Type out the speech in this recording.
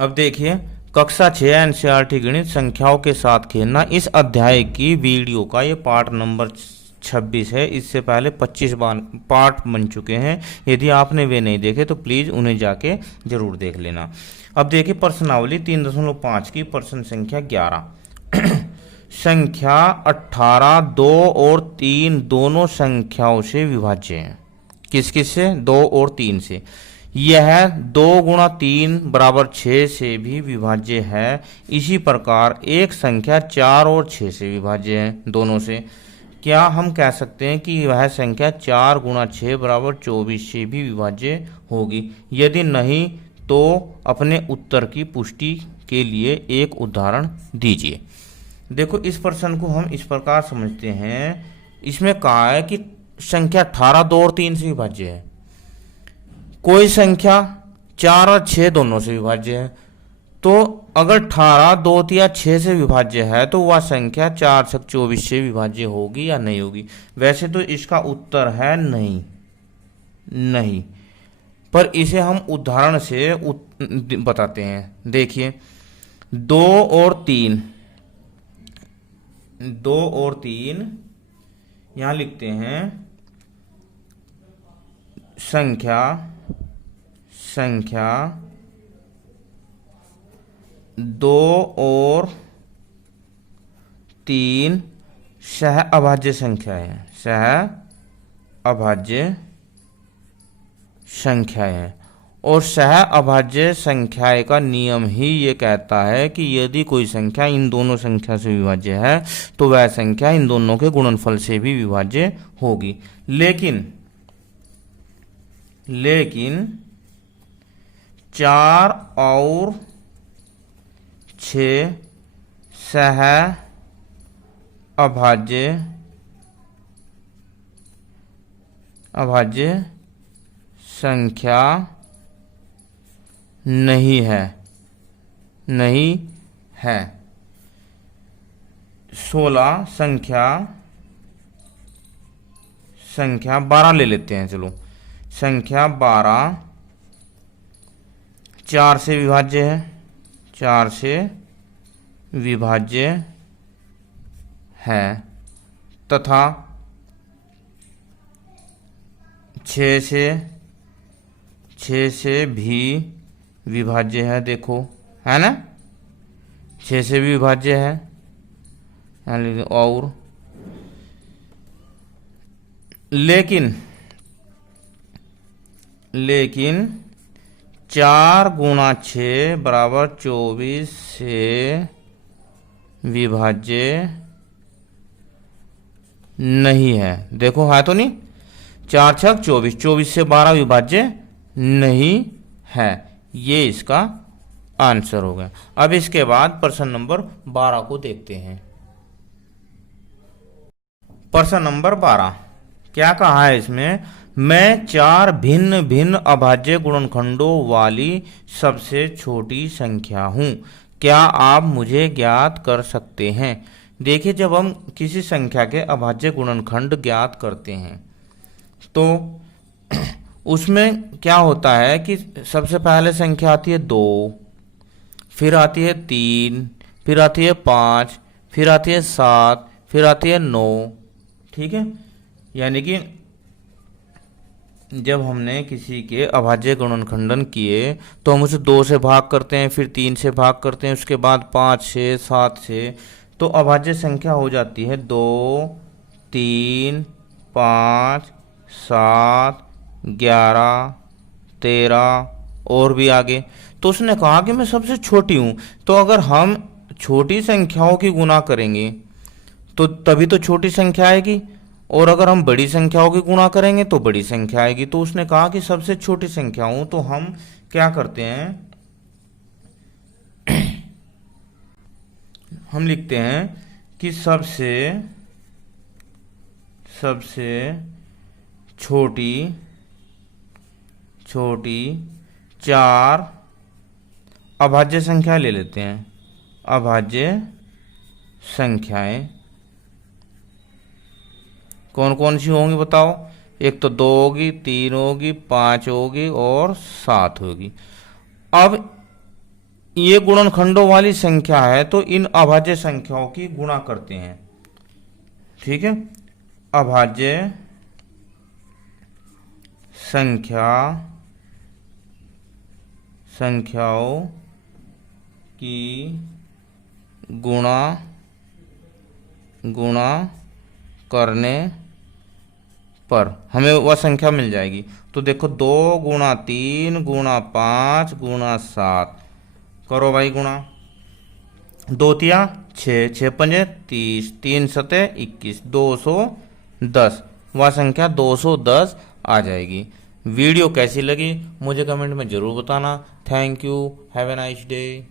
अब देखिए, कक्षा 6 एनसीईआरटी गणित संख्याओं के साथ खेलना, इस अध्याय की वीडियो का ये पार्ट नंबर 26 है। इससे पहले 25 बार पार्ट बन चुके हैं। यदि आपने वे नहीं देखे तो प्लीज़ उन्हें जाके जरूर देख लेना। अब देखिए, प्रश्नावली 3.5 की प्रश्न संख्या 11। संख्या 18 2 और 3 दोनों संख्याओं से विभाज्य है। किस किस से? 2 और 3 से। यह 2 गुणा 3 बराबर 6 से भी विभाज्य है। इसी प्रकार एक संख्या 4 और 6 से विभाज्य है, दोनों से। क्या हम कह सकते हैं कि वह संख्या 4 गुणा 6 बराबर 24 से भी विभाज्य होगी? यदि नहीं तो अपने उत्तर की पुष्टि के लिए एक उदाहरण दीजिए। देखो, इस प्रश्न को हम इस प्रकार समझते हैं। इसमें कहा है कि संख्या 18 2 और 3 से विभाज्य है। कोई संख्या 4 और 6 दोनों से विभाज्य है। तो अगर 18 2 या 6 से विभाज्य है तो वह संख्या 4 से 24 से विभाज्य होगी या नहीं होगी? वैसे तो इसका उत्तर है नहीं, नहीं। पर इसे हम उदाहरण से बताते हैं। देखिए, 2 और 3, 2 और 3 यहां लिखते हैं। संख्या 2 और 3 सह अभाज्य संख्याएं हैं, सह अभाज्य संख्याएं हैं। और सह अभाज्य संख्याएं का नियम ही ये कहता है कि यदि कोई संख्या इन दोनों संख्या से विभाज्य है तो वह संख्या इन दोनों के गुणनफल से भी विभाज्य होगी। लेकिन 4 और 6 सह अभाज्य संख्या नहीं है, नहीं है। 16 संख्या 12 ले लेते हैं। चलो, संख्या 12 4 से विभाज्य है, 4 से विभाज्य है। तथा 6 से भी विभाज्य है। देखो, है ना, 6 से भी विभाज्य है। और लेकिन 4 गुणा 6 बराबर 24 से विभाज्य नहीं है। देखो, है तो नहीं? 4 6 24, 24 से 12 विभाज्य नहीं है। ये इसका आंसर हो गया। अब इसके बाद प्रश्न नंबर 12 को देखते हैं। प्रश्न नंबर 12 क्या कहा है इसमें? मैं 4 भिन्न भिन्न अभाज्य गुणनखंडों वाली सबसे छोटी संख्या हूं, क्या आप मुझे ज्ञात कर सकते हैं? देखिए, जब हम किसी संख्या के अभाज्य गुणनखंड ज्ञात करते हैं तो उसमें क्या होता है कि सबसे पहले संख्या आती है 2, फिर आती है 3, फिर आती है 5, फिर आती है 7, फिर आती है 9। ठीक है, यानी कि जब हमने किसी के अभाज्य गुणनखंडन किए तो हम उसे 2 से भाग करते हैं, फिर 3 से भाग करते हैं, उसके बाद 5 से, 7 से, तो अभाज्य संख्या हो जाती है 2 3 5 7 11 13 और भी आगे। तो उसने कहा कि मैं सबसे छोटी हूं। तो अगर हम छोटी संख्याओं की गुना करेंगे तो तभी तो छोटी संख्या आएगी, और अगर हम बड़ी संख्याओं की गुणा करेंगे तो बड़ी संख्या आएगी। तो उसने कहा कि सबसे छोटी संख्या हूं। तो हम क्या करते हैं, हम लिखते हैं कि सबसे छोटी 4 अभाज्य संख्या ले लेते हैं। अभाज्य संख्याएं कौन कौन सी होंगी बताओ? एक तो 2 होगी, 3 होगी, 5 होगी और 7 होगी। अब ये गुणनखंडों वाली संख्या है तो इन अभाज्य संख्याओं की गुणा करते हैं। ठीक है, अभाज्य संख्याओं की गुणा करने पर हमें वह संख्या मिल जाएगी। तो देखो 2 × 3 × 5 × 7 करो भाई गुणा। 2 तिया 6, 6 पंजे 30, 3 सते 21, 210। वह संख्या 210 आ जाएगी। वीडियो कैसी लगी मुझे कमेंट में ज़रूर बताना। Thank you, have a nice day.